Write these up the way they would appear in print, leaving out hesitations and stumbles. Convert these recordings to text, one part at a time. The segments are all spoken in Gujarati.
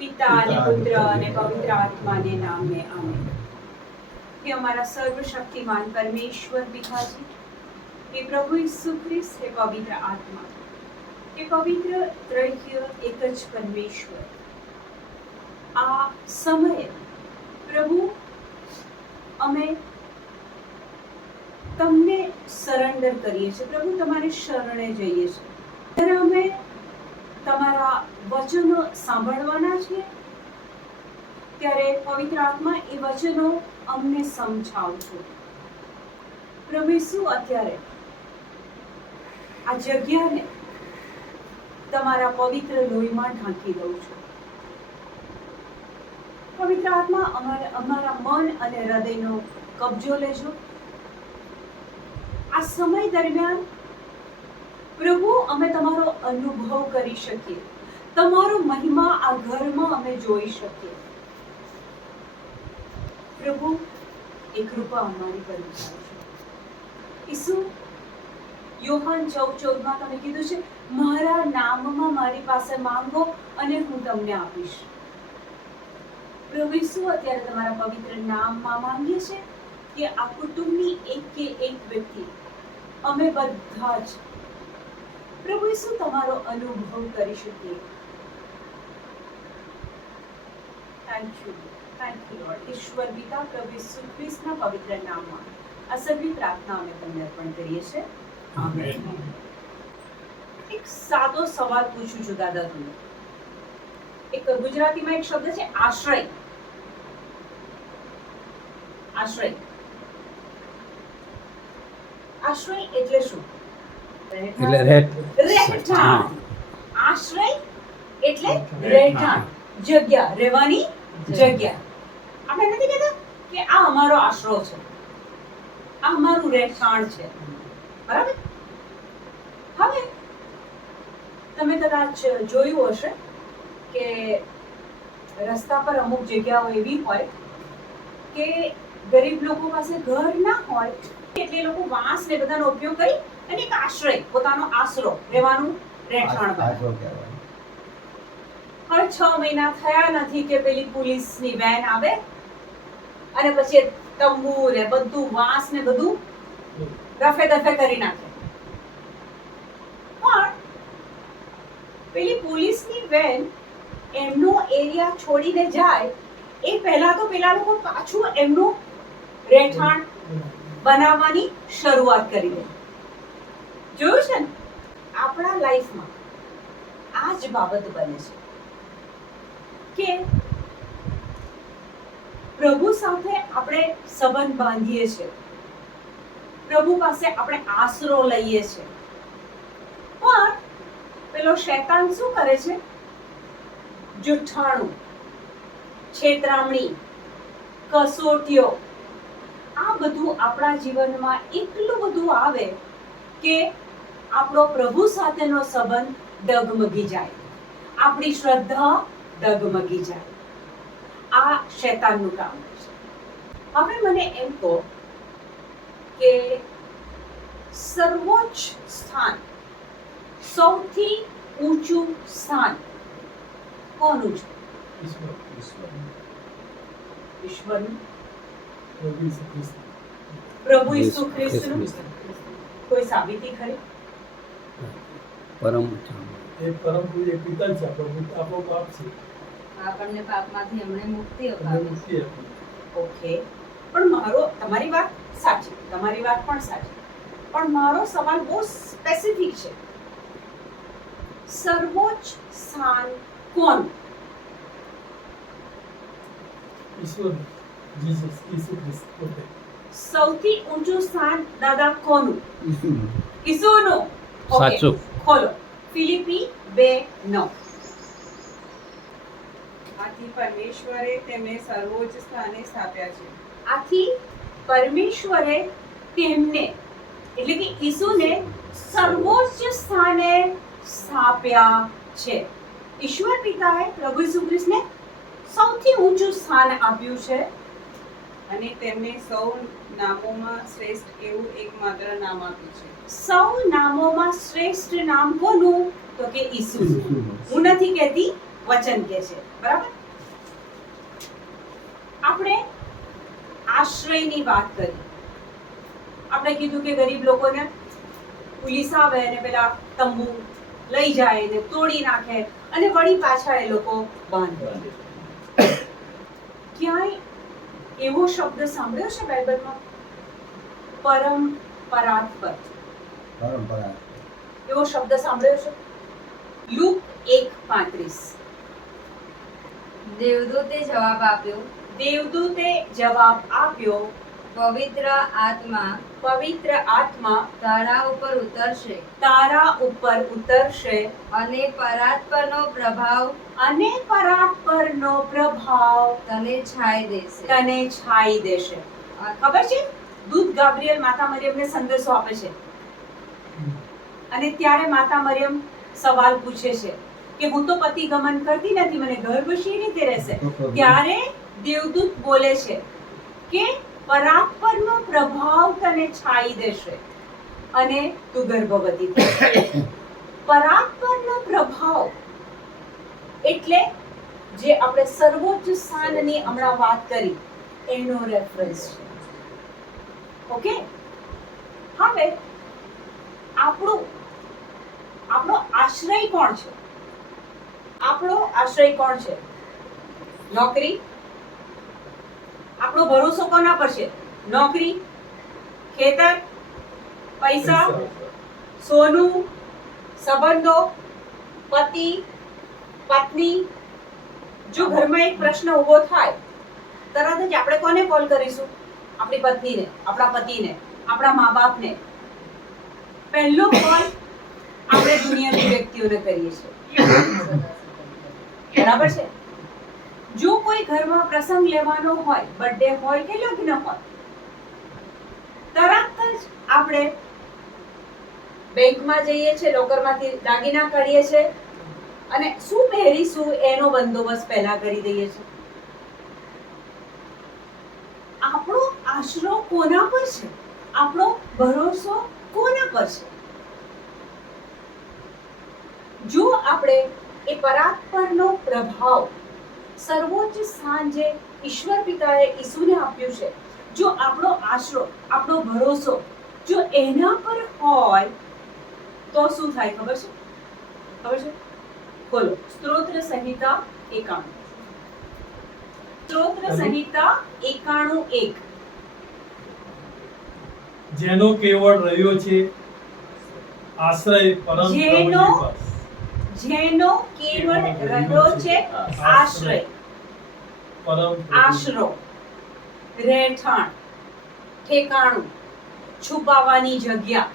પિતા અને પુત્ર અને પવિત્ર આત્માને નામે આમેન. હે અમારા સર્વશક્તિમાન પરમેશ્વર પિતાજી, હે પ્રભુ ઈસુ ખ્રિસ્ત, હે પવિત્ર આત્મા, હે પવિત્ર ત્રૈય એક જ પરમેશ્વર, આ સમયે પ્રભુ અમે તમને સરેન્ડર કરીએ છીએ. પ્રભુ તમારી શરણે જઈએ છીએ. ત્યારે અમે તમારા વચનો સાંભળવાના છીએ, ત્યારે પવિત્ર આત્મા એ વચનો અમને સમજાવજો. પ્રભુ ઈસુ, અત્યારે આ જગ્યાને તમારા પવિત્ર લોહીમાં ઢાંકી દઉં છું. પવિત્ર આત્મા, અમારા મન અને હૃદયનો કબજો લેજો. આ સમય દરમિયાન પ્રભુ અમે તમારો અનુભવ કરી શકીએ, તમારો મહિમા આ ઘરમાં અમે જોઈ શકીએ. પ્રભુ, એ કૃપા અમારી પર ઉતારજો. ઈસુ, યોહાન 14:14 તમે કીધું છે, મારા નામમાં મારી પાસે માંગો અને હું તમને આપીશ. પ્રભુ ઈસુ, અત્યારે તમારા પવિત્ર નામમાં માંગીએ છીએ કે આ કુટુંબની એક કે એક વ્યક્તિ, અમે બધા જ પ્રભુ ઈસુ તમારો અનુભવ કરી શકીએ. Thank you lord. ઈશ્વર પિતા, પ્રભુ ઈસુ ખ્રિસ્તના પવિત્ર નામમાં આ સગળી પ્રાર્થના અમે તમને અર્પણ કરીએ છીએ. આમેન. એક સાદો સવાલ પૂછું છું દાદા તમને. એક ગુજરાતીમાં એક શબ્દ છે આશ્રય. આશ્રય આશ્રય એટલે શું? રહેઠાણ. આશ્રય એટલે રહેઠાણ, જગ્યા, રહેવાની જગ્યા. આપણે નથી કહેતા કે આ અમારો આશરો છે, આ અમારું રહેઠાણ છે, બરાબર? હવે તમે કદાચ જોયું હશે કે રસ્તા પર અમુક જગ્યાઓ એવી હોય કે ગરીબ લોકો પાસે ઘર ના હોય, એટલે લોકો વાંસ ને બધાનો ઉપયોગ કરી અને એક આશ્રય, પોતાનો આશરો, રહેવાનું રહેઠાણ બનાવે. હવે 6 મહિના થયા નથી કે પેલી પોલીસની વેન આવે અને પછી તંબુ ને બધું વાંસ ને બધું રફે દફે કરી નાખે. પણ પેલી પોલીસની વેન એમનો એરિયા છોડીને જાય એ પહેલા તો પેલા લોકો પાછું એમનું રહેઠાણ બનાવવાની શરૂઆત કરી દે. જોયું છે ને? આપણા લાઈફમાં આ જ બાબત બને છે કે પ્રભુ સાથે આપણે સંબંધ બાંધીએ છીએ, પ્રભુ પાસે આપણે આશરો લઈએ છીએ, પણ પેલો શૈતાન શું કરે છે? જુઠ્ઠાણું, છેતરામણી, કસોટીઓ, આ બધું આપણા જીવનમાં એટલું બધું આવે કે આપણો પ્રભુ સાથેનો સંબંધ ડગમગી જાય, આપણી શ્રદ્ધા ડગમગી જાય. આ શૈતાનનું કામ છે. હવે મને એમ કહો કે સર્વોચ્ચ સ્થાન, સૌથી ઊંચું સ્થાન કોનું છે? ઈશ્વરનું. પ્રભુ ઈસુ ખ્રિસ્તનું. કોઈ સાબિતી ખરી? પરમ પૂજ્ય પિતા છે, આપણો બાપ છે. આપણને પાપમાંથી એમણે મુક્તિ અપાવી. ઓકે, પણ તમારી વાત સાચી, તમારી વાત પણ સાચી, પણ મારો સવાલ બહુ સ્પેસિફિક છે. સર્વોચ્ચ સ્થાન કોણ? ઈશ્વર, જીસસ, ઈસુ ખ્રિસ્ત પોતે. સૌથી ઊંચું સ્થાન દાદા કોનું? ઈસુનું. ઈસુનું. સાચું. ખોલો ફિલિપી 2:9. આથી પરમેશ્વરે તેમને સર્વોચ્ચ સ્થાને સ્થાપ્યા છે. આથી પરમેશ્વરે તેમને, એટલે કે ઈસુને સર્વોચ્ચ સ્થાને સ્થાપ્યા છે. ઈશ્વર પિતાએ પ્રભુ ઈસુ ખ્રિસ્તને સૌથી ઊંચું સ્થાન આપ્યું છે અને તેમને સૌ નામોમાં શ્રેષ્ઠ એવું એકમાત્ર નામ આપ્યું છે. સૌ નામોમાં શ્રેષ્ઠ નામ કોનું? તો કે ઈસુ. હું નથી કહેતી વચન કહે છે. બરાબર? આપણે આશ્રયની વાત કરી. આપણે કીધું કે ગરીબ લોકોને પોલીસ આવે અને પેલા તંબુ લઈ જાય ને તોડી નાખે અને વળી પાછા એ લોકો બાંધે. ક્યાંય એવો શબ્દ સાંભળ્યો છે બાઇબલમાં? પરંપરાત્પર પરંપરા એવો શબ્દ સાંભળ્યો છે? લૂક 1:35. દેવદૂતે જવાબ આપ્યો, દેવદૂતે જવાબ આપ્યો, પવિત્ર આત્મા પવિત્ર આત્મા તારા ઉપર ઉતરશે તારા ઉપર ઉતરશે અને પરાત્પરનો પ્રભાવ અને પરાત્પરનો પ્રભાવ તને છાઈ દેશે. તને છાઈ દેશે. ખબર છે? દૂત ગાબ્રિએલ માતા મરિયમને સંદેશો આપે છે અને ત્યારે માતા મરિયમ સવાલ પૂછે છે કે હું તો પતિ ગમન કરતી નથી, મને ગર્ભ શી રીતે રહેશે? ત્યારે દેવદૂત બોલે છે કે પરાત્પરનો પ્રભાવ તને છાઈ દેશે અને તું ગર્ભવતી થશે. પરાત્પરનો પ્રભાવ એટલે જે આપણે સર્વોચ્ચ સ્થાનની હમણાં વાત કરી એનો રેફરન્સ છે. ઓકે, હવે આપણો આશ્રય કોણ છે? આપણો આશ્રય કોણ છે? નોકરી. આપણો ભરોસો કોના પર છે? નોકરી, ખેતર, પૈસા, સોનું, સંબંધો, પતિ, પત્ની. જો ઘરમાં એક પ્રશ્ન ઊભો થાય તરત જ આપણે કોને કોલ કરીશું? આપણી પત્નીને, આપણા પતિને, આપણા મા બાપને. પહેલો કોલ આપણે દુનિયાની વ્યક્તિઓને કરીએ છીએ. બરાબર છે? જો કોઈ ઘરમાં પ્રસંગ લેવાનો હોય, બર્થડે હોય કે લગ્ન હોય, તરત જ આપણે બેંકમાં જઈએ છીએ, લોકરમાંથી દાગીના કાઢીએ છીએ અને શું પહેરીશું એનો બંદોબસ્ત પહેલા કરી દઈએ છીએ. આપણો આશરો કોના પર છે? આપણો ભરોસો કોના પર છે? જો આપણે એ પરાત્પરનો પ્રભાવ, સર્વોચ્ચ સ્થાન જે ઈશ્વર પિતાએ ઈસુને આપ્યું છે, જો આપણો આશરો, આપણો ભરોસો જો એના પર હોય તો શું થાય ખબર છે? ખબર છે? બોલો. સ્તોત્ર સંહિતા 91. સ્તોત્ર સંહિતા 91:1. જેનો કેવળ રહ્યો છે આશ્રય પરમ જેનો પ્રભુની પાસે. જેનો કેવળ રહ્યો છે આશ્રય, પરમ આશરો, રહેઠાણ, ઠેકાણું, છુપાવાની જગ્યા.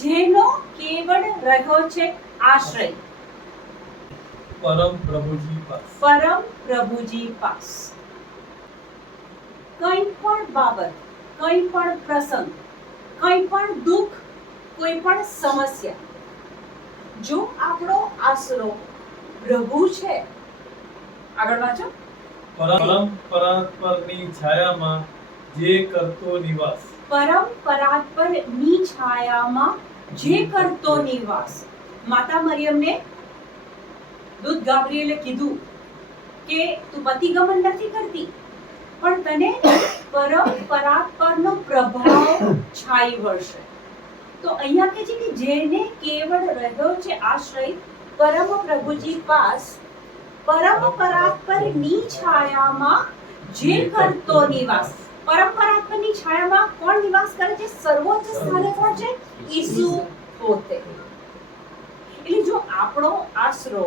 જેનો કેવળ રહ્યો છે આશ્રય પરમ પ્રભુજી પાસે. પરમ પ્રભુજી પાસ. કંઈ પણ બાબત, કંઈ પણ પ્રસંગ, કંઈ પણ દુઃખ, કોઈ પણ સમસ્યા, જો આપણો આશરો પ્રભુ છે, આગળ વાંચો. પરમ પરાત્પરની છાયામાં જે કરતો નિવાસ. પરમ પરાત્પરની છાયામાં જે કરતો નિવાસ. માતા મરિયમને દૂત ગાબ્રિએલે કીધું કે તું પતિગમન નથી કરતી, પણ તને પરમ પરાત્પરનો પ્રભાવ છાઈ વળશે. તો અહીંયા કહે છે કે જેને કેવળ રહ્યો છે આશ્રય પરમ પ્રભુજી પાસ, પરમ પરાત્પરની છાયામાં જે કરતો નિવાસ. પરમ પરાત્પરની છાયામાં કોણ નિવાસ કરે છે? સર્વોચ્ચ સ્થાને કોણ છે? ઈસુ પોતે. એટલે જો આપણો આશરો,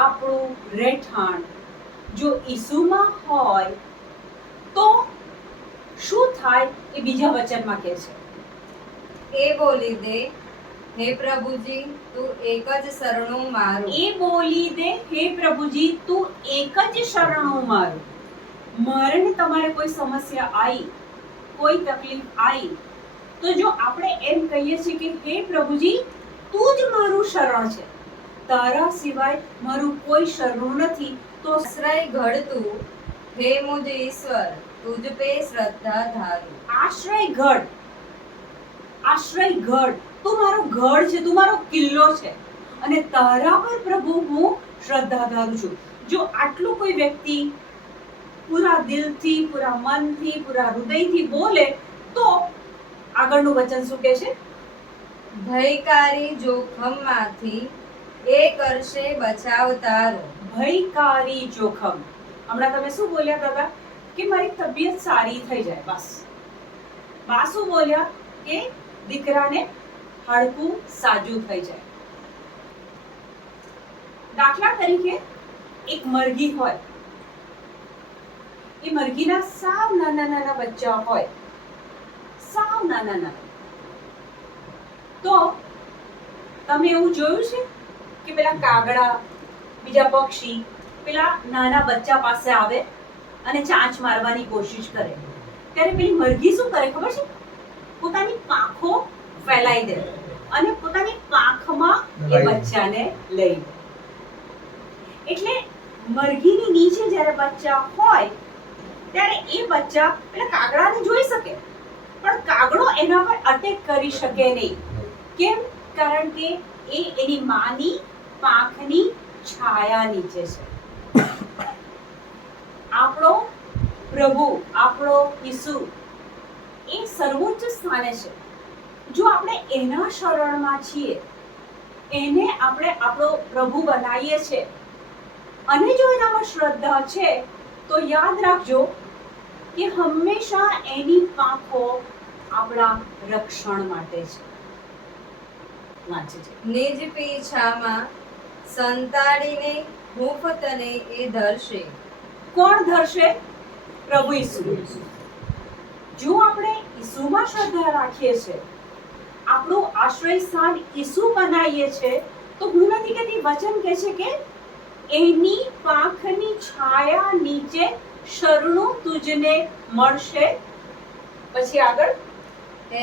આપણું રહેઠાણ જો ઈસુમાં હોય તો શું થાય એ બીજા વચનમાં કહે છે. એ બોલી દે, હે પ્રભુજી તું એક જ શરણું મારું. એ બોલી દે, હે પ્રભુજી તું એક જ શરણું મારું. મરણ તમારે કોઈ સમસ્યા આવી, કોઈ તકલીફ આવી, તો જો આપણે એમ કહીએ છીએ કે હે પ્રભુજી તું જ મારું શરણ છે, તારા સિવાય મારું કોઈ શરણું નથી, તો આશ્રય ઘડ તું, હે મુજ ઈશ્વર તુજ પે શ્રદ્ધા ધારું. આશ્રય ગઢ, આશ્રય ગઢ, તું મારો ગઢ છે, તું મારો કિલ્લો છે અને તારા પર પ્રભુ હું શ્રદ્ધા ધારું છું. જો આટલું કોઈ વ્યક્તિ પૂરા દિલથી, પૂરા મનથી, પૂરા હૃદયથી બોલે તો આગળનું વચન શું કહે છે? ભયકારી જોખમમાંથી એ કરશે બચાવ તારો. ભયકારી જોખમ. હમણાં તમે શું બોલ્યા દાદા? કે મારી તબિયત સારી થઈ જાય. બસ બા શું બોલ્યા? કે દીકરાને હાડકું સાજું થઈ જાય. દાખલા તરીકે એક મરઘી હોય, એ મરઘીના સાવ નાના નાના બચ્ચા હોય, સાવ નાના નાના, તો તમે એવું જોયું છે કે પેલા કાગડા, બીજા પક્ષી પેલા નાના બચ્ચા પાસે આવે અને ચાંચ મારવાની કોશિશ કરે, ત્યારે પેલી મરઘી શું કરે ખબર છે? પોતાની પાંખો ફેલાઈ દે અને પોતાની પાંખમાં એ બચ્ચાને લઈ લે. એટલે મરઘીની નીચે જ્યારે બચ્ચા હોય ત્યારે એ બચ્ચા પેલા કાગડાને જોઈ શકે, પણ કાગડો એના પર અટેક કરી શકે નહીં. કેમ? કારણ કે એ એની માની પાંખની છાયા નીચે છે. આપણો પ્રભુ, આપણો ઈસુ એ સર્વોચ્ચ સ્થાને છે. જો આપણે એના શરણમાં છીએ, એને આપણે આપણો પ્રભુ બનાવીએ છીએ અને જો એનામાં શ્રદ્ધા છે, તો યાદ રાખજો કે હંમેશા એની પાંખો આપણા રક્ષણ માટે છે. વાંચે છે. નિજ પીછામાં સંતાડીને હૂંફ તને એ ધરશે. કોણ ધરશે? પ્રભુ ઈસુ. જો આપણે ઈસુમાં શ્રદ્ધા રાખીએ છીએ, આપણું આશ્રય સ્થાન ઈસુ બનાવીએ છીએ, તો હું નથી કહેતી, વચન કહે છે કે એની પાંખની છાયા નીચે શરણું તુજને મળશે. પછી આગળ,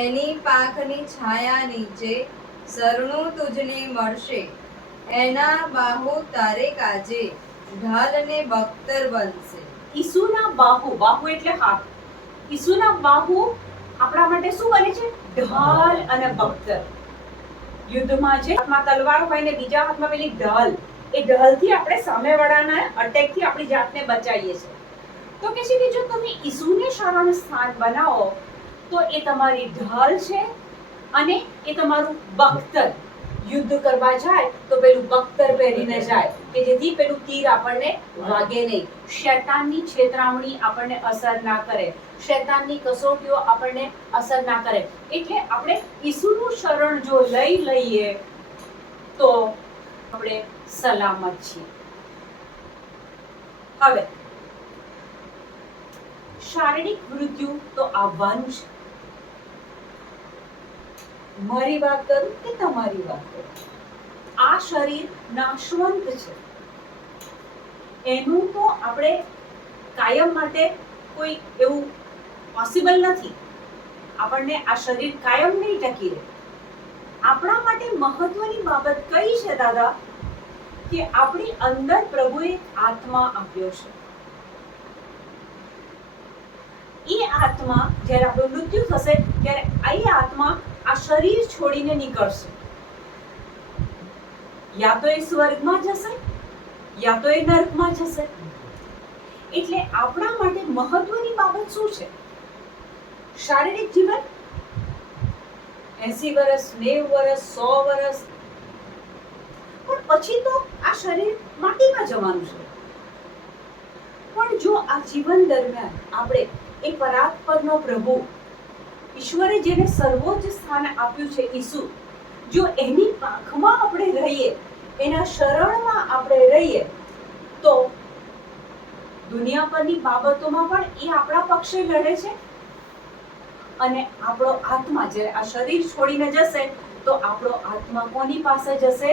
એની પાંખની છાયા નીચે શરણું તુજને મળશે. એના બાહુ તારે કાજે ઢાલ ને બખ્તર બનશે. ઈસુના બાહુ, બાહુ એટલે હાથ, ઈસુના બાહુ આપણા માટે શું બને છે? ઢાલ અને બખ્તર. યુદ્ધમાં જે હાથમાં તલવાર હોય ને બીજા હાથમાં પેલી ઢાલ, એ ઢાલથી આપણે સામેવાળાના અટેકથી આપણી જાતને બચાવીએ છીએ. તો કે છે કે જો તમે ઈસુને શરણ સ્થાન બનાવો તો એ તમારી ઢાલ છે અને એ તમારું બખ્તર. યુદ્ધ કરવા જાય તો પેલું બખ્તર પહેરીને જાય કે જેથી પેલું તીર આપણને વાગે નહીં, શૈતાનની છેતરામણી આપણને અસર ના કરે, શૈતાનની કસોટીઓ આપણને અસર ના કરે. એટલે આપણે ઈસુનું શરણ જો લઈએ તો આપણે સલામત છીએ. હવે શારીરિક મૃત્યુ તો આવવાનું છે. મારી વાત કરું કે તમારી વાત કરું, આ શરીર નાશવંત છે. એનું તો આપણે કાયમ માટે કોઈ એવું પોસિબલ નથી. આપણને આ શરીર કાયમ નહીં ટકી રહે. આપણા માટે મહત્વની બાબત કઈ છે દાદા? કે આપણી અંદર પ્રભુએ આત્મા આપ્યો છે. એ આત્મા જ્યારે આપણું મૃત્યુ થશે ત્યારે એ આત્મા આ શરીર છોડીને નીકળશે. યા તો એ સ્વર્ગમાં જશે, યા તો એ નરકમાં જશે. એટલે આપણા માટે મહત્વની બાબત શું છે? શારીરિક જીવન 80 વર્ષ, 90 વર્ષ, 100 વર્ષ, પણ પછી તો આ શરીર માટીમાં જવાનું છે. પણ જો આ જીવન દરમિયાન આપણે એ પરાત્પરનો પ્રભુ, ઈશ્વરે જેને સર્વોચ્ચ સ્થાન આપ્યું છે ઈસુ, જો એની પાંખમાં આપણે રહીએ, એના શરણમાં આપણે રહીએ, તો દુનિયા પરની બાબતોમાં પણ એ આપણા પક્ષે લડે છે. અને આપણો આત્મા જ્યારે આ શરીર છોડીને જશે તો આપણો આત્મા કોની પાસે જશે?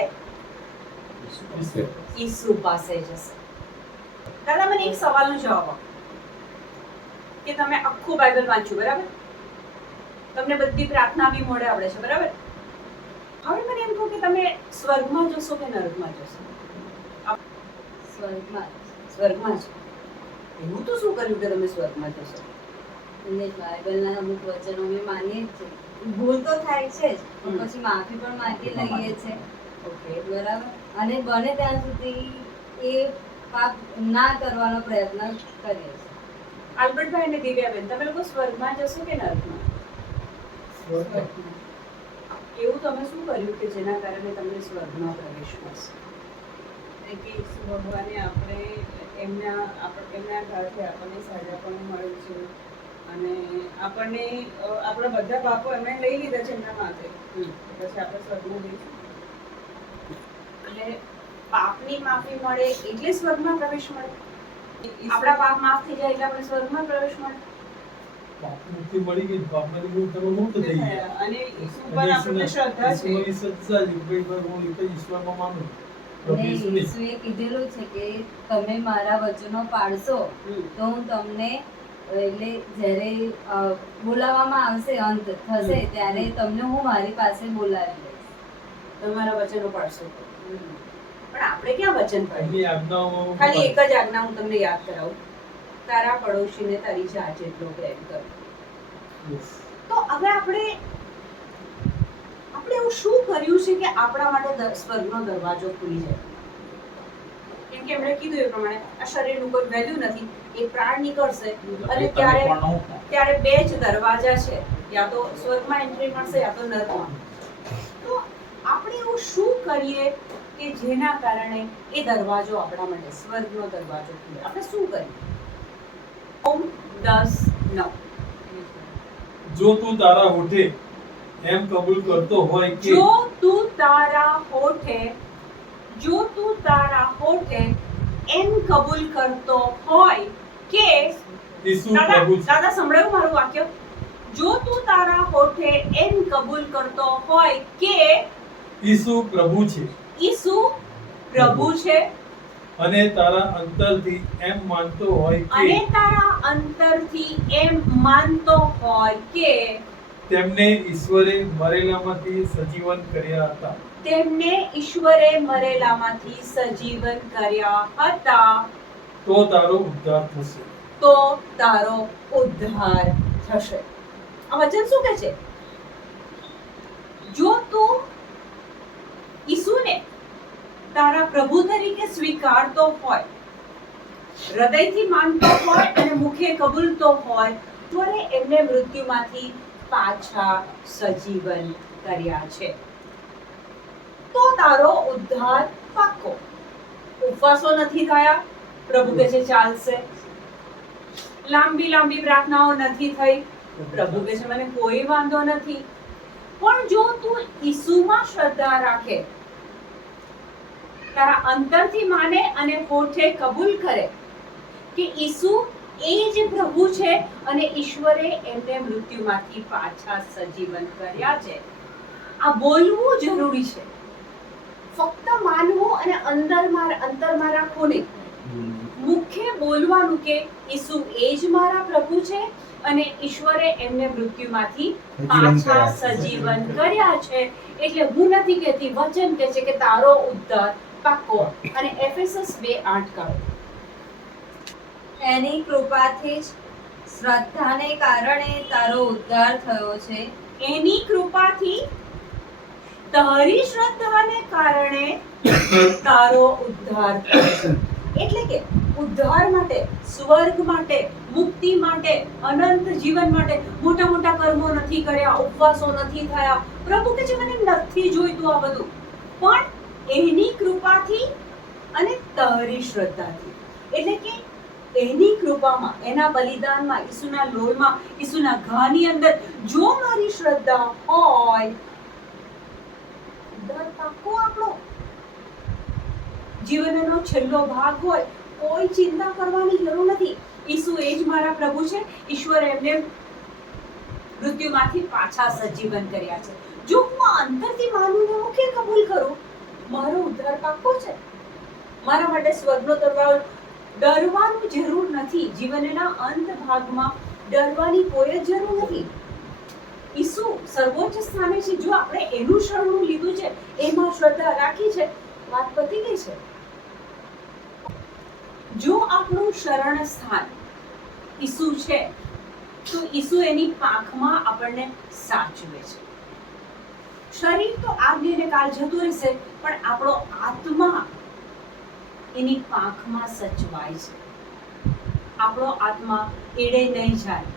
ઈસુ પાસે જશે. દાદા, મને એક સવાલનો જવાબ આપો કે તમે આખું બાઇબલ વાંચ્યું, બરાબર? તમને બધી પ્રાર્થના બી મોઢે આવડે છે, બરાબર? હવે મને એમ કહો કે તમે સ્વર્ગમાં જશો કે નરકમાં જશો? સ્વર્ગમાં. સ્વર્ગમાં જ. એવું તો શું કર્યું કે તમે સ્વર્ગમાં જશો? અને બાઇબલના અમુક વચનો અમે માનીએ જ છે. ભૂલ તો થાય છે જ, પણ પછી માફી પણ માંગી લઈએ છે. ઓકે. બરાબર. અને બને ત્યાં સુધી એ પાપ ના કરવાનો પ્રયત્ન કરીએ છીએ. આલ્બર્ટભાઈ અને દિવ્યાબેન, તમે લોકો સ્વર્ગમાં જશો કે નરકમાં? એવું તમે શું કર્યું કે જેના કારણે તમને સ્વર્ગમાં પ્રવેશ મળશે? એટલે કે ઈસુ ભગવાને એમના ઘરથી આપણને સાજાપણું મળ્યું છે અને આપણને આપણા બધા પાપો એમણે લઈ લીધા છે એમના માથે. પછી આપણે સ્વર્ગમાં જઈશું. એટલે પાપની માફી મળે એટલે સ્વર્ગમાં પ્રવેશ મળે? ઈસુ- આપણા પાપ માફ થઈ જાય એટલે આપણે સ્વર્ગમાં પ્રવેશ મળે? પાપ મુક્તિ મળી ગઈ, પાપમાંથી તમે મુક્ત થઈ ગયા. અને ઈસુ પર આપણને શ્રદ્ધા છે. ઈશ્વરની શ્રદ્ધા છે. ભાઈ હું એક જ ઈશ્વરમાં માનું. પ્રભુ અને ઈસુને. ઈસુએ કીધેલું છે કે તમે મારા વચનો પાળશો તો હું તમને એટલે જ્યારે બોલાવવામાં આવશે, અંત થશે ત્યારે તમને હું મારી પાસે બોલાવી લઈશ. તમારા વચનો પાડશો તો. પણ આપણે ક્યાં વચન પાડીએ? એમની આજ્ઞાઓમાં ખાલી એક જ આજ્ઞા હું તમને યાદ કરાવું, તારા પડોશીને તારી જાત જેટલો પ્રેમ કર. Yes. તો હવે આપણે એવું શું કર્યું છે કે આપણા માટે સ્વર્ગનો દરવાજો ખુલી જાય? કેમ કે એમણે કીધું એ પ્રમાણે આ શરીરનું કોઈ વેલ્યુ નથી, એ પ્રાણ નીકળશે અને ત્યારે બે જ દરવાજા છે, યા તો સ્વર્ગમાં એન્ટ્રી મળશે યા તો નરકમાં. તો આપણે એવું શું કરીએ કે જેના કારણે એ દરવાજો આપણા માટે સ્વર્ગનો દરવાજો ખુલે? આપણે શું કરીએ? ઓમ 10:9. જો તું તારા હોઠે એમ કબૂલ કરતો હોય કે જો તું તારા હોઠે એમ કબૂલ કરતો હોય કે ઈસુ પ્રભુ છે. દાદા સંભળાયું મારું વાક્ય? જો તું તારા હોઠે એમ કબૂલ કરતો હોય કે ઈસુ પ્રભુ છે ઈસુ પ્રભુ છે અને તારા અંતરથી એમ માનતો હોય અને કે તારા અંતરથી એમ માનતો હોય કે તેમને ઈશ્વરે મરેલામાંથી સજીવન કર્યા હતા, તેમને ઈશ્વરે મરેલામાંથી સજીવન કર્યા હતા તો તારો ઉદ્ધાર થશે. તો તારો ઉદ્ધાર થશે. આ વચન શું કહે છે? જો તું ઈસુને તારા પ્રભુ તરીકે સ્વીકારતો હોય, હૃદયથી માનતો હોય અને મુખે કબૂલતો હોય, ત્યારે એમને મૃત્યુમાંથી પાછા સજીવન કર્યા છે, તો તારો ઉદ્ધાર પાક્કો. ઉપવાસો નથી થયા, પ્રભુ કહે છે ચાલશે. લાંબી પ્રાર્થનાઓ નથી થઈ, પ્રભુ કહે છે મને કોઈ વાંધો નથી. પણ જો તું ઈસુમાં શ્રદ્ધા રાખે, તારા અંતરથી માને અને હોઠે કબૂલ કરે કે ઈસુ એ જ પ્રભુ છે અને ઈશ્વરે એમને મૃત્યુમાંથી પાછા સજીવન કર્યા છે, આ બોલવું જરૂરી છે. ફક્ત માનવું અને અંતરમાં રાખવું નહીં, મુખે બોલવાનું કે ઈસુ એ જ મારા પ્રભુ છે અને ઈશ્વરે એમને મૃત્યુમાંથી પાછા સજીવન કર્યા છે. એટલે હું નથી કહેતી, વચન કહે છે કે તારો ઉદ્ધાર પાક્કો. અને એફેસસ 2:8 કાઢો. એની કૃપાથી જ શ્રદ્ધાને કારણે તારો ઉદ્ધાર થયો છે. એની કૃપાથી તારી શ્રદ્ધાને કારણે તારો ઉદ્ધાર થયો છે. એટલે કે ઉદ્ધાર માટે, સ્વર્ગ માટે, મુક્તિ માટે, અનંત જીવન માટે મોટા કર્મો નથી કર્યા, ઉપવાસો નથી થયા. પ્રભુ કહે છે મને નથી જોઈતું આ બધું, પણ એની કૃપાથી અને તારી શ્રદ્ધાથી. એટલે કે એની કૃપામાં, એના બલિદાનમાં, ઈસુના લોહીમાં, ઈસુના ઘાની અંદર જો મારી શ્રદ્ધા હોય, ઉદ્ધાર પાક્કો આપણો. જીવનનો છેલ્લો ભાગ હોય, કોઈ ચિંતા કરવાની જરૂર નથી. ઈસુ એ જ મારા પ્રભુ છે, ઈશ્વર એમને મૃત્યુમાંથી પાછા સજીવન કર્યા છે. જો હું અંતરથી માનું ને મુખે કબૂલ કરું, મારો ઉદ્ધાર પાક્કો છે. મારા માટે સ્વર્ગનો દરવાજો. ડરવાની જરૂર નથી. જીવનના અંત ભાગમાં ડરવાની કોઈ જ જરૂર નથી. ઈસુ સર્વોચ્ચ સ્થાને છે. જો આપણે એનું શરણું લીધું છે, એમાં શ્રદ્ધા રાખી છે, વાત પતી ગઈ છે. જો આપણું શરણ સ્થાન ઈસુ છે, તો ઈસુ એની પાંખમાં આપણને સાચવે છે. શરીર તો આજ્ઞે ને કાલ જતું રહેશે, પણ આપણો આત્મા એની પાંખમાં સચવાય છે. આપણો આત્મા એડે નહીં જાય,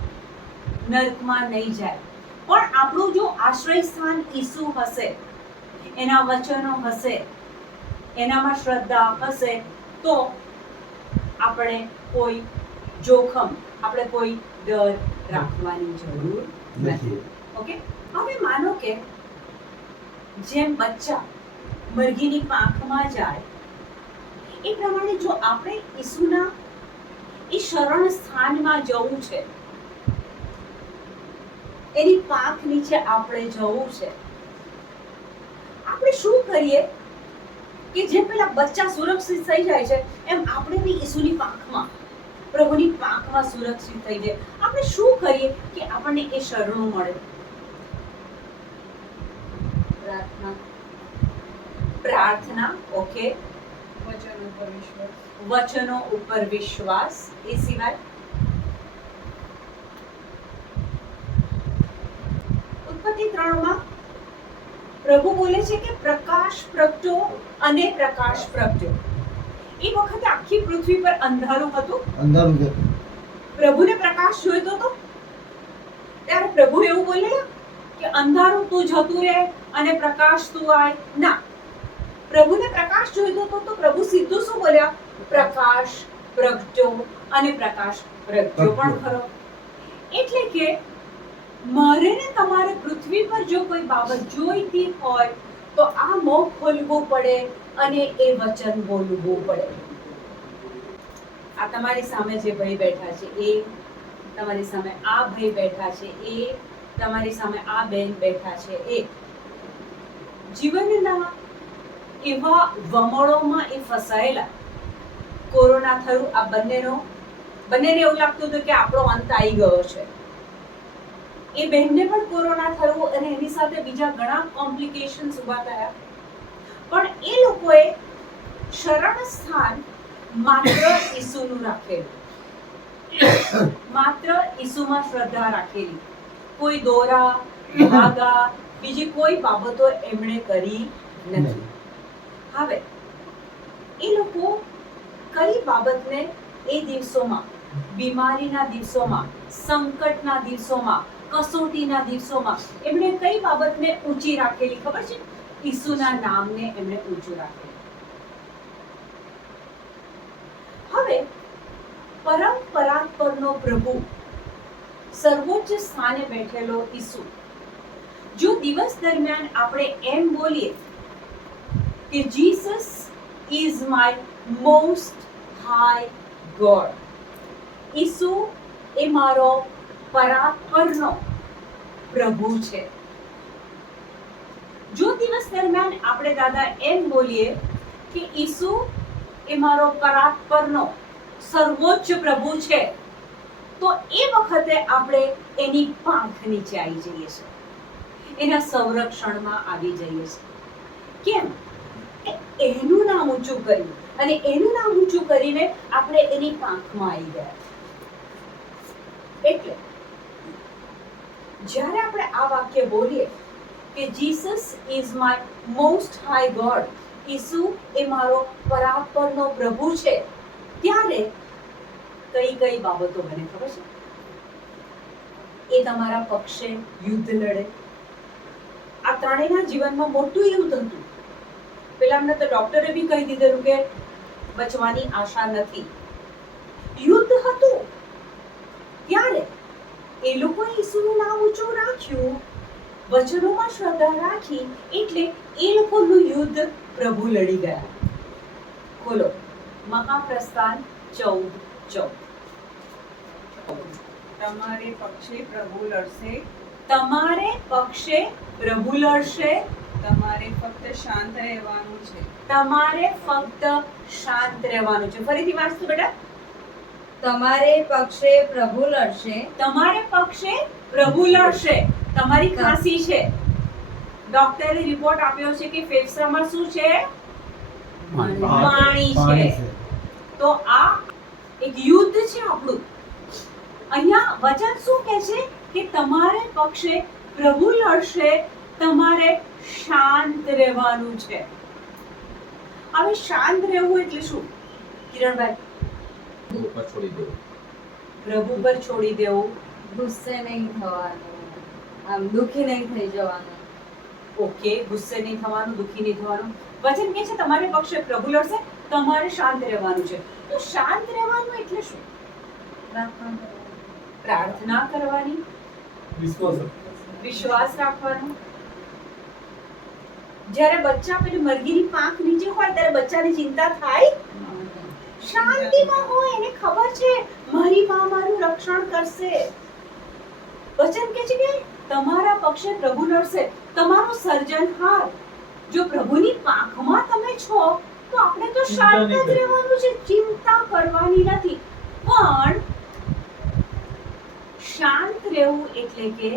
નર્કમાં નહીં જાય, પણ આપણું જો આશ્રય સ્થાન ઈસુ હશે, એના વચનો હશે, એનામાં શ્રદ્ધા હશે, તો આપણે કોઈ જોખમ, આપણે કોઈ ડર રાખવાની જરૂર નથી. ઓકે, હવે માનો કે જેમ બચ્ચા મરઘીની પાંખમાં જાય એ પ્રમાણે જો આપણે ઈસુના એ શરણ સ્થાનમાં જવું છે, એની પાંખ નીચે આપણે જવું છે, આપણે શું કરીએ કે જે પેલા બચ્ચા સુરક્ષિત થઈ જાય છે એમ આપણે બી ઈસુની પાંખમાં, પ્રભુની પાંખમાં સુરક્ષિત થઈ જાય. આપણે શું કરીએ કે આપણને એ શરણું મળે? પ્રાર્થના. ઓકે, વચનો ઉપર વિશ્વાસ. એ સિવાય ઉત્પત્તિ 3 માં પ્રભુ બોલે છે કે પ્રકાશ પ્રગટ્યો અને પ્રકાશ પ્રગટ્યો. એ વખતે આખી પૃથ્વી પર અંધારું હતું. પ્રભુને પ્રકાશ જોઈતો હતો ત્યારે પ્રભુ એવું બોલેલા કે અંધારું તું જતું રહે અને પ્રકાશ તું આય. ના, પ્રભુને પ્રકાશ જોઈતો હતો તો પ્રભુ સીધું શું બોલ્યા? પ્રકાશ પ્રગટ્યો અને પ્રકાશ પ્રગટ્યો પણ ખરો. એટલે કે મારે ને તમારે પૃથ્વી પર જો કોઈ બાબત જોઈતી હોય તો આ મોં ખોલવું પડે અને એ વચન બોલવું પડે. આ તમારી સામે જે ભાઈ બેઠા છે, એ તમારી સામે આ ભાઈ બેઠા છે, એ તમારી સામે આ બેન બેઠા છે, એ જીવનના એવા વમળોમાં એ ફસાયેલા. કોરોના થયું, આ બંનેને એવું લાગતું હતું કે આપણો અંત આવી ગયો છે. એ બહેનને પણ કોરોના થયું અને એની સાથે બીજા ઘણા કોમ્પ્લિકેશન્સ ઊભા થયા. પણ એ લોકોએ શરણ સ્થાન માત્ર ઈસુનું રાખેલું, માત્ર ઈસુમાં શ્રદ્ધા રાખેલી. કોઈ દોરા ધાગા બીજી કોઈ બાબતો એમણે કરી નથી. હવે એ લોકો કઈ બાબતને એ દિવસોમાં, બીમારીના દિવસોમાં, સંકટના દિવસોમાં, કસોટીના દિવસોમાં એમણે કઈ બાબતને ઊંચી રાખેલી ખબર છે? ઈસુના નામને એમણે ઊંચું રાખેલું. હવે પરંપરા પરનો પ્રભુ, સર્વોચ્ચ સ્થાને બેઠેલો ઈસુ, જો દિવસ દરમિયાન આપણે એમ બોલીએ કે Jesus is my most high God, ઈસુ એ મારો પરાત્પરનો પ્રભુ છે. જો દિવસ દરમિયાન આપણે દાદા એમ બોલીએ કે ઈસુ એ મારો પરાત્પરનો સર્વોચ્ચ પ્રભુ છે, તો એ વખતે આપણે એની પાંખ નીચે આવી જઈએ છીએ, એના સંરક્ષણમાં આવી જઈએ છીએ. કેમ? એનું નામ ઊંચું કર્યું અને એનું નામ ઊંચું કરીને આપણે એની પાંખમાં આવી ગયા. એટલે જ્યારે આપણે આ વાક્ય બોલીએ કે Jesus is my most high God, ઈસુ એ મારો પરાત્પરનો પ્રભુ છે, ત્યારે કઈ કઈ બાબતો બને ખબર છે? એ તમારા પક્ષે યુદ્ધ લડે. આ ત્રણેયના જીવનમાં મોટું યુદ્ધ હતું. પેલામને તો ડોક્ટરે બી કહી દીધેલું કે બચવાની આશા નથી. યુદ્ધ હતું ત્યારે એ લોકોએ ઈસુનું નામ ઊંચું રાખ્યું, વચનોમાં શ્રદ્ધા રાખી, એટલે એ લોકોનું યુદ્ધ પ્રભુ લડી ગયા. ખોલો મહાપ્રસ્થાન 14:14. તમારે પક્ષે પ્રભુ લડશે, તમારે પક્ષે પ્રભુ લડશે, તમારે ફક્ત શાંત રહેવાનું છે. તમારે ફક્ત શાંત રહેવાનું છે. ફરીથી વાંચતું બેટા. તમારે પક્ષે પ્રભુ લડશે, તમારે પક્ષે પ્રભુ લડશે. તમારી ખાંસી છે, ડોક્ટરે રિપોર્ટ આપ્યો છે કે ફેફસામાં શું છે? પાણી છે. તો આ એક યુદ્ધ છે આપણું. અહીંયા વચન શું કહે છે કે તમારે પક્ષે પ્રભુ લડશે, તમારે શાંત રહેવાનું છે. હવે શાંત રહેવું એટલે શું? કિરણભાઈ, ઉપર છોડી દેવું. પ્રભુ પર છોડી દેવું. ગુસ્સે નહીં થવાનું, આમ દુઃખી નહીં થઈ જવાનું. ઓકે, ગુસ્સે નહીં થવાનું, દુઃખી નહીં થવાનું. વચન કહે છે તમારે પક્ષે પ્રભુ લડશે, તમારે શાંત રહેવાનું છે. તો શાંત રહેવાનું એટલે શું? પ્રાર્થના કરવાની. પ્રાર્થના કરવાની, વિશ્વાસ વિશ્વાસ રાખવાનો. જ્યારે બચ્ચા પેલી મરઘીની પાંખ નીચે હોય ત્યારે બચ્ચાની ચિંતા થાય? શાંતિમાં હોય, એને ખબર છે મારી માં મારું રક્ષણ કરશે. વચન કહે છે કે તમારા પક્ષે પ્રભુ લડશે, તમારો સર્જનહાર. જો પ્રભુની પાંખમાં તમે છો તો આપણે તો શાંત જ રહેવાનું છે, ચિંતા કરવાની નથી. પણ શાંત રહેવું એટલે કે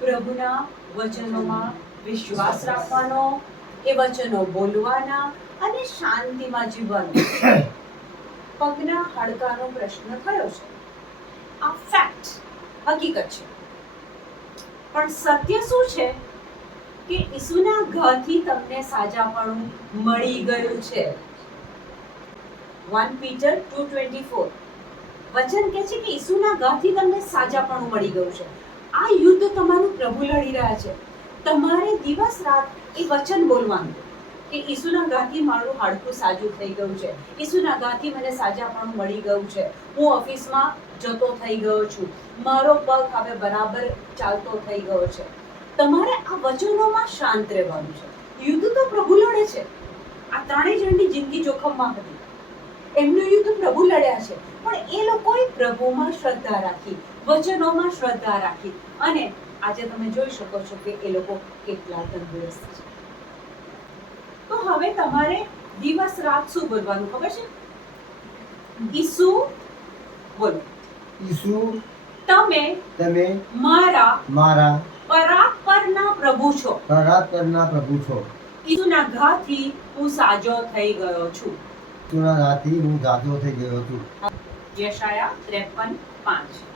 પ્રભુના વચનોમાં વિશ્વાસ રાખવાનો, એ વચનો બોલવાના અને શાંતિમાં જીવવાનું. પગના હાડકાનો પ્રશ્ન થયો છે, આ ફેક્ટ, હકીકત છે. પણ સત્ય શું છે કે ઈસુના ઘાથી તમને સાજાપણું મળી ગયું છે. 1 Peter 2:24 વચન કહે છે કે ઈસુના ઘાથી તમને સાજાપણું મળી ગયું છે. આ યુદ્ધ તમારું પ્રભુ લડી રહ્યા છે. તમારે દિવસ રાત એ વચન બોલવાનું કે ઈસુના ઘાથી મારું હાડકું સાજું થઈ ગયું છે, ઈસુના ઘાથી મને સાજાપણું મળી ગયું છે, હું ઓફિસમાં જતો થઈ ગયો છું, મારો પગ હવે બરાબર ચાલતો થઈ ગયો છે. તમારે આ વચનોમાં શાંત રહેવાનું છે. યુદ્ધ તો પ્રભુ લડે છે. આ ત્રણેય જણની જિંદગી જોખમમાં હતી. એમનું યુદ્ધ પ્રભુ લડ્યા છે, પણ એ લોકોએ પ્રભુમાં શ્રદ્ધા રાખી, વચનોમાં શ્રદ્ધા રાખી, અને આજે તમે જોઈ શકો છો કે એ લોકો કેટલા તંદુરસ્ત છે. તો હવે તમારે દિવસ રાત શું બોલવાનું ખબર છે? ઈસુ, બોલો. ઈસુ, તમે તમે મારા મારા પરાત્પરના પ્રભુ છો. પરાત્પરના પ્રભુ છો. ઈસુના ઘાથી હું સાજો થઈ ગયો છું. ઈસુના હાથથી હું જાજો થઈ ગયો છું. યશાયા 53:5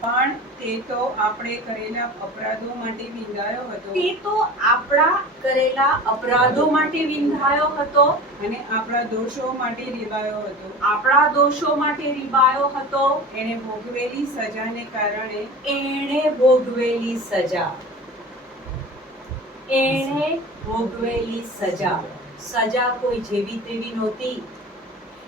પણ તે તો આપણે કરેલા અપરાધો માટે વિંધાયો હતો તે તો આપણા કરેલા અપરાધો માટે વિંધાયો હતો, અને આપણા દોષો માટે રીવાયો હતો. આપણા દોષો માટે રીબાયો હતો. એણે ભોગવેલી સજાને કારણે એણે ભોગવેલી સજા, એણે ભોગવેલી સજા. સજા કોઈ જેવી તેવી નહોતી.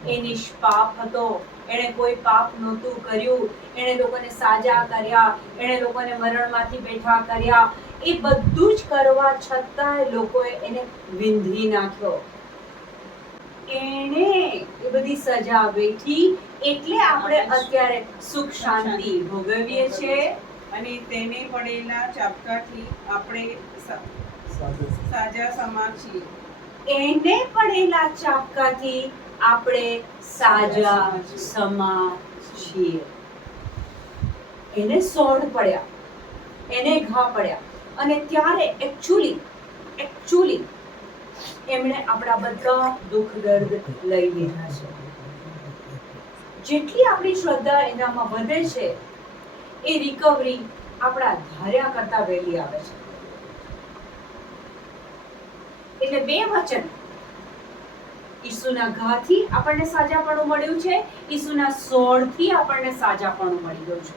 એ નિષ્પાપ હતો. એણે કોઈ પાપ નહોતું કર્યું. એણે લોકોને સાજા કર્યા, એણે લોકોને મરણમાંથી બેઠા કર્યા. એ બધું જ કરવા છતાંય લોકોએ એને વિંધી નાખ્યો. એણે એ બધી સજા વેઠી, એટલે આપણે અત્યારે સુખ શાંતિ ભોગવીએ છીએ. અને તેને પડેલા ચાબકાથી આપણે સાજા સમા છીએ. એને પડેલા ચાબકાથી આપણે સાજા સમા છીએ. એને સોડ પડ્યા, એને ઘા પડ્યા, અને ત્યારે એકચ્યુઅલી એમણે આપણા બધા દુઃખ દર્દ લઈ લીધા છે. જેટલી આપણી શ્રદ્ધા એનામાં વધે છે, એ રિકવરી આપણા ધાર્યા કરતા વહેલી આવે છે. એટલે બે વચન, ઈસુના ઘાથી આપણને સાજાપણું મળ્યું છે, ઈસુના સોળથી આપણને સાજાપણું મળી ગયું છે.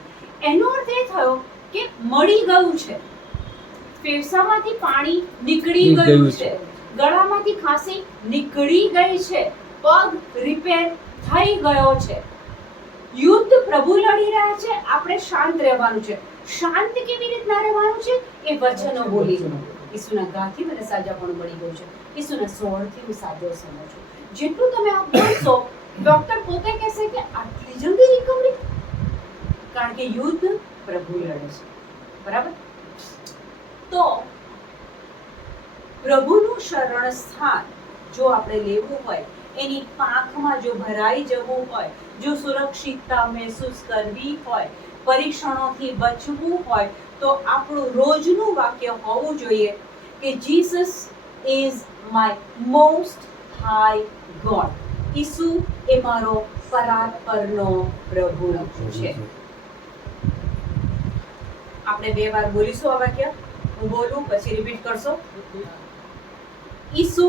એનો અર્થ એ થયો કે મળી ગયું છે. ફેફસામાંથી પાણી નીકળી ગયું છે, ગળામાંથી ખાંસી નીકળી ગઈ છે, પગ રિપેર થઈ ગયો છે. યુદ્ધ પ્રભુ લડી રહ્યા છે, આપણે શાંત રહેવાનું છે. શાંત કેવી રીતના રહેવાનું છે? એ વચનો બોલીને. ઈસુના ઘાથી મને સાજાપણું મળી ગયું છે, ઈસુના સોળથી હું સાજો સમું છું. જેટલું તમે આ બોલશો, ડોક્ટર પોતે કહેશે કે આટલી જલ્દી રિકવરી, કારણ કે યુદ્ધ પ્રભુ લડે છે. બરાબર? તો પ્રભુનું શરણ સ્થાન જો આપણે લેવું હોય, એની પાંખમાં જો ભરાઈ જવું હોય, જો સુરક્ષિતતા મહેસૂસ કરવી હોય, પરીક્ષણોથી બચવું હોય, તો આપણું રોજનું વાક્ય હોવું જોઈએ કે Jesus is my most high God. ઈસુ એ મારો પરાત્પરનો પ્રભુ છે. આપણે 2 વાર બોલીશું આ વાક્ય. હું બોલું પછી રિપીટ કરશો. ઈસુ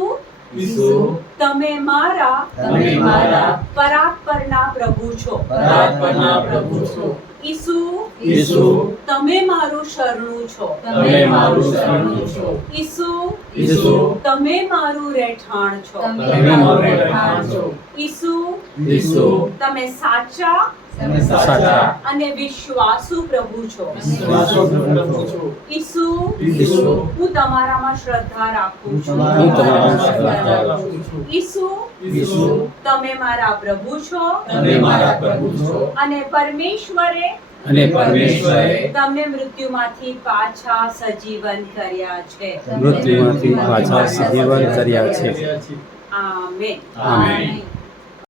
ઈસુ તમે મારા તમે મારા પરાત્પરના પ્રભુ છો. પરાત્પરના પ્રભુ છો. ઈસુ ઈસુ તમે મારું શરણું છો. તમે મારું શરણું છો. ઈસુ ઈસુ તમે મારું રહેઠાણ છો. તમે મારું રહેઠાણ છો. ઈસુ ઈસુ તમે સાચા તમે સાચા અને વિશ્વાસુ પ્રભુ છો. વિશ્વાસુ પ્રભુ છો. ઈસુ ઈસુ હું તમારામાં શ્રદ્ધા રાખું છું. હું તમારામાં શ્રદ્ધા રાખું છું. ઈસુ ઈસુ તમે મારા પ્રભુ છો. તમે મારા પ્રભુ છો. અને પરમેશ્વરે અને પરમેશ્વરે તમને મૃત્યુમાંથી પાછા સજીવન કર્યા છે. મૃત્યુમાંથી પાછા સજીવન કર્યા છે. આમેન. આમેન.